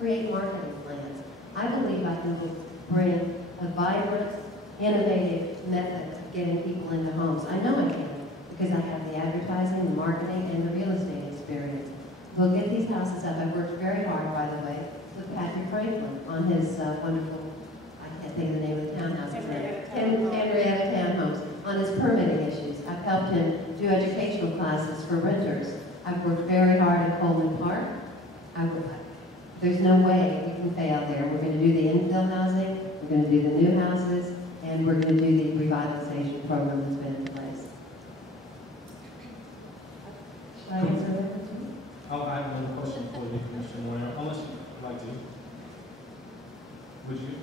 create marketing plans. I believe I can bring a vibrant, innovative method of getting people into homes. I know I can because I have the advertising, the marketing, and the real estate experience. We'll get these houses up. I've worked very hard, by the way, with Patrick Franklin on his wonderful, I can't think of the name of the townhouses now, Henrietta Townhomes, on his permitting issues. I've helped him do educational classes for renters. I've worked very hard in Coleman Park. There's no way we can fail there. We're going to do the infill housing, we're going to do the new houses, and we're going to do the revitalization program that's been in place. Should I answer that question? I have another question for you, Commissioner Moyer, unless you'd like to. Would you?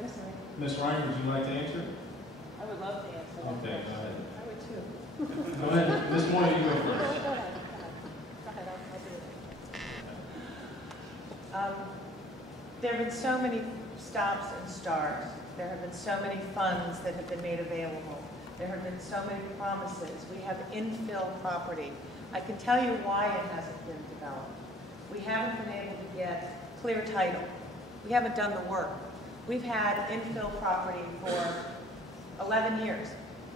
I'm sorry. Ms. Ryan, would you like to answer? I would love to answer that. Okay, go ahead. I would too. Go ahead. Ms. Moyer, you go first. Go ahead. Go ahead, I'll do it. There have been so many stops and starts. There have been so many funds that have been made available. There have been so many promises. We have infill property. I can tell you why it hasn't been developed. We haven't been able to get clear title. We haven't done the work. We've had infill property for 11 years.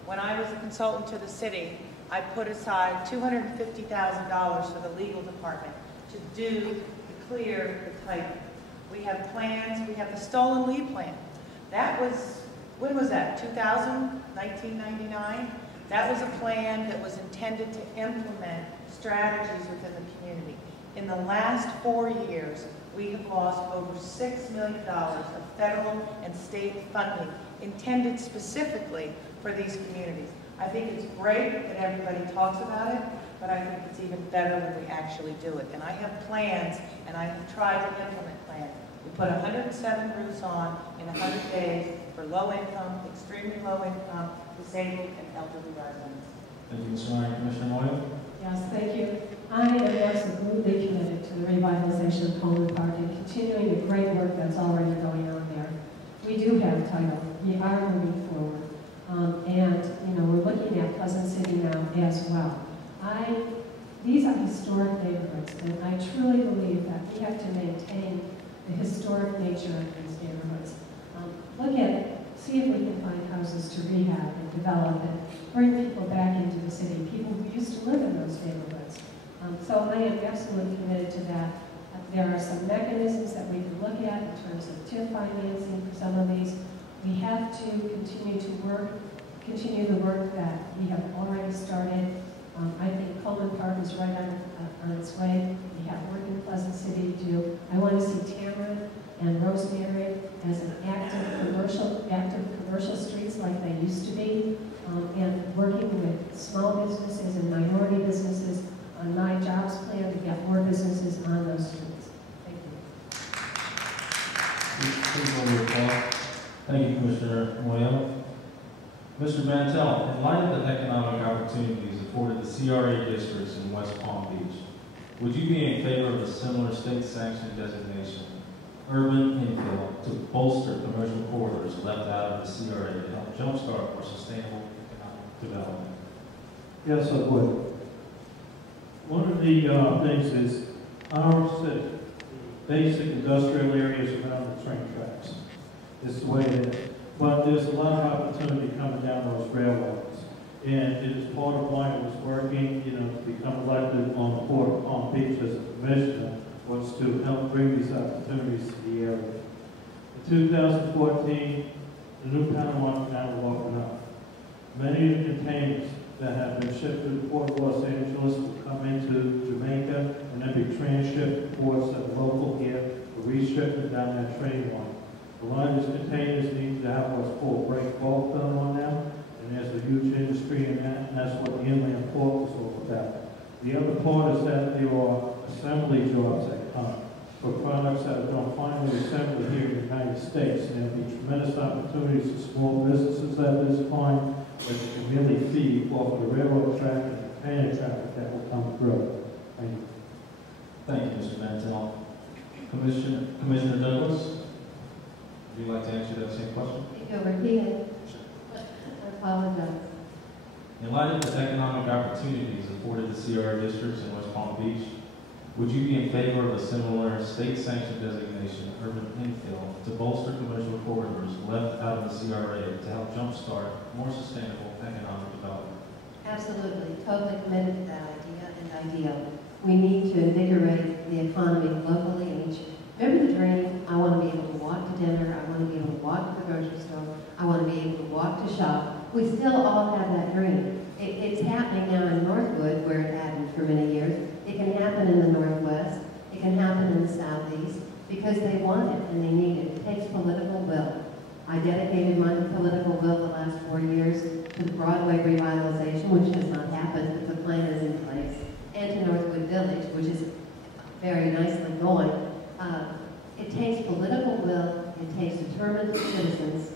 When I was a consultant to the city, I put aside $250,000 for the legal department to do clear the title. We have plans, we have the stolen lead plan. That was, when was that, 2000, 1999? That was a plan that was intended to implement strategies within the community. In the last 4 years, we have lost over $6 million of federal and state funding intended specifically for these communities. I think it's great that everybody talks about it, but I think it's even better when we actually do it. And I have plans, and I have tried to implement plans. We put 107 roofs on in 100 days for low income, extremely low income, disabled, and elderly residents. Thank you, Ms. Ryan. Commissioner Moyer? Yes, thank you. I am absolutely committed to the revitalization of Coleman Park and continuing the great work that's already going on there. We do have title. We are moving forward. And, you know, we're looking at Pleasant City now as well. These are historic neighborhoods, and I truly believe that we have to maintain the historic nature of these neighborhoods. Look at it, see if we can find houses to rehab and develop and bring people back into the city, people who used to live in those neighborhoods. So I am absolutely committed to that. There are some mechanisms that we can look at in terms of TIF financing for some of these. We have to continue the work that we have already started. I think Coleman Park is right on its way. We have work in Pleasant City to do. I want to see Tamron and Rosemary as an active commercial streets like they used to be, and working with small businesses and minority businesses on my jobs plan to get more businesses on those streets. Thank you. Thank you, Commissioner Moyer. Mr. Mantel, in light of the economic opportunities afforded the CRA districts in West Palm Beach, would you be in favor of a similar state-sanctioned designation, urban infill, to bolster commercial corridors left out of the CRA to help jumpstart more sustainable economic development? Yes, I would. One of the things is our city, basic industrial areas around the train tracks. It's the way it is. But there's a lot of opportunity coming down those railroads. And it is part of why I was working, you know, to become elected on the Port of Palm Beach as a commissioner, was to help bring these opportunities to the area. In 2014, the new Panama Canal will open up. Many of the containers that have been shipped to the Port of Los Angeles will come into Jamaica and then be transshipped to ports that are local here for reshipping down that train line. A lot of these containers need to have what's called break bulk done on them, and there's a huge industry in that, and that's what the inland port is all about. The other part is that there are assembly jobs that come for products that are done finally assembled here in the United States, and there'll be tremendous opportunities for small businesses at this point that can really feed off the railroad track and the container traffic that will come through. Thank you. Thank you, Mr. Mantel. Commissioner Douglas? Would you like to answer that same question? Take over, Ian. I apologize. In light of the economic opportunities afforded the CR districts in West Palm Beach, Would you be in favor of a similar state-sanctioned designation, urban infill, to bolster commercial corridors left out of the CRA to help jumpstart more sustainable economic development? Absolutely, totally committed to that idea and ideal. We need to invigorate the economy locally in each. Remember the dream? I want to be able to walk to dinner. I want to be able to walk to the grocery store. I want to be able to walk to shop. We still all have that dream. It's happening now in Northwood, where it hadn't for many years. It can happen in the Northwest. It can happen in the Southeast because they want it and they need it. It takes political will. I dedicated my political will the last 4 years to the Broadway revitalization, which has not happened, but the plan is in place, and to Northwood Village, which is very nicely going. It takes political will, it takes determined citizens,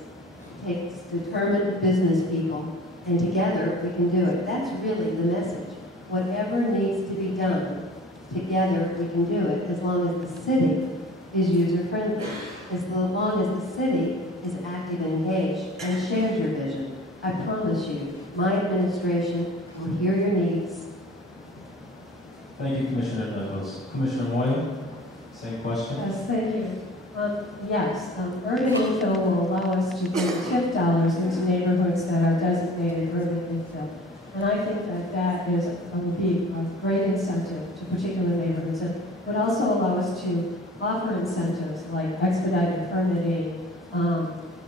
it takes determined business people, and together we can do it. That's really the message. Whatever needs to be done, together we can do it, as long as the city is user-friendly, as long as the city is active and engaged and shares your vision. I promise you, my administration will hear your needs. Thank you, Commissioner Douglas. Commissioner Moyle, same question. Yes, thank you. Yes, urban infill will allow us to bring TIF dollars into neighborhoods that are designated urban infill. And I think that would be a great incentive to particular neighborhoods. It would also allow us to offer incentives like expedited permitting,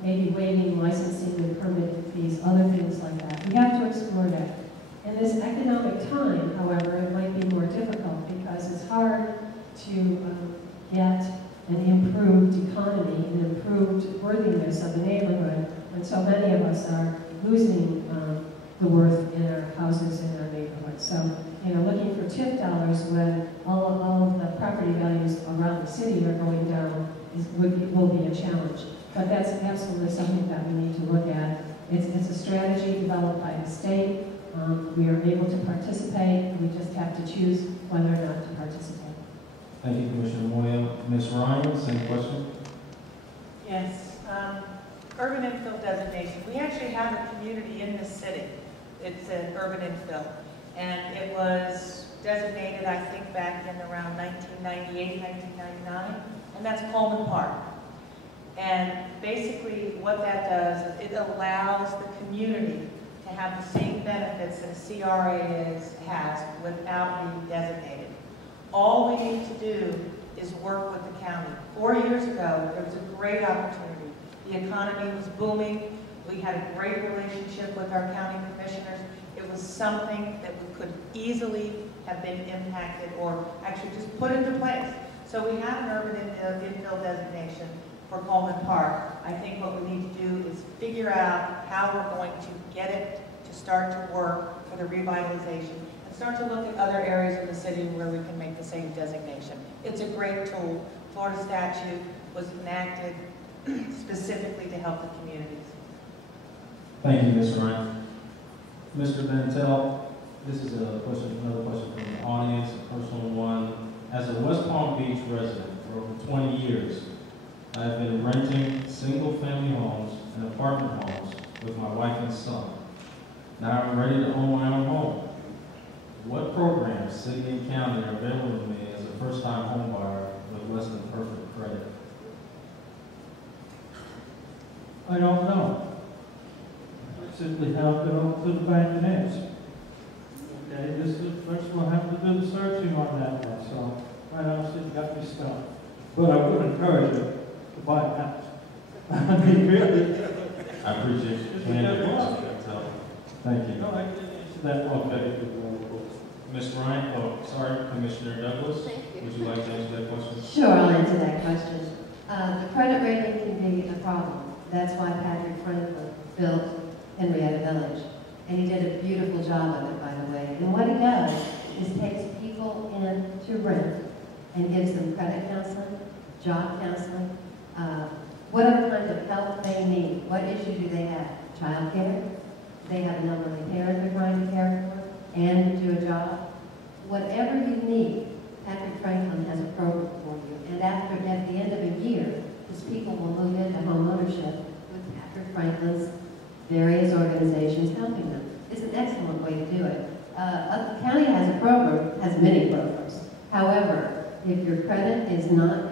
maybe waiving licensing and permitting fees, other things like that. We have to explore that. In this economic time, however, it might be more difficult because it's hard to get an improved economy, an improved worthiness of the neighborhood, when so many of us are losing the worth in our houses in our neighborhood. So, looking for TIF dollars when all of the property values around the city are going down will be a challenge. But that's absolutely something that we need to look at. It's a strategy developed by the state. We are able to participate. We just have to choose whether or not to participate. Thank you, Commissioner Moyle. Ms. Ryan, same question. Yes, urban infill designation. We actually have a community in this city. It's an urban infill. And it was designated, I think, back in around 1998, 1999. And that's Coleman Park. And basically what that does is it allows the community to have the same benefits that a CRA has without being designated. All we need to do is work with the county. 4 years ago, there was a great opportunity. The economy was booming. We had a great relationship with our county commissioners. It was something that we could easily have been impacted or actually just put into place. So we have an urban infill designation for Coleman Park. I think what we need to do is figure out how we're going to get it to start to work for the revitalization and start to look at other areas of the city where we can make the same designation. It's a great tool. Florida statute was enacted specifically to help the communities. Thank you, Ms. Ryan. Mr. Bentel, this is another question from the audience, a personal one. As a West Palm Beach resident for over 20 years, I have been renting single-family homes and apartment homes with my wife and son. Now I'm ready to own my own home. What programs, city and county, are available to me as a first-time home buyer with less than perfect credit? I don't know. I simply have to go to the bank and ask. Okay, first we'll have to do the searching on that one, so I honestly got me stumped. But I would encourage you to buy a house. I mean, really. I appreciate it. Thank you. No, I didn't answer that one. Okay. Ms. Ryan, Commissioner Douglas, would you like to answer that question? Sure, I'll answer that question. The credit rating can be a problem. That's why Patrick Franklin built Henrietta Village. And he did a beautiful job of it, by the way. And what he does is takes people in to rent and gives them credit counseling, job counseling, whatever kind of help they need. What issue do they have? Child care? They have an elderly parent they're trying to care for and do a job. Whatever you need, Patrick Franklin has a program for you. And at the end of a year, these people will move into home ownership with Patrick Franklin's various organizations helping them. It's an excellent way to do it. The county has a program, has many programs. However, is not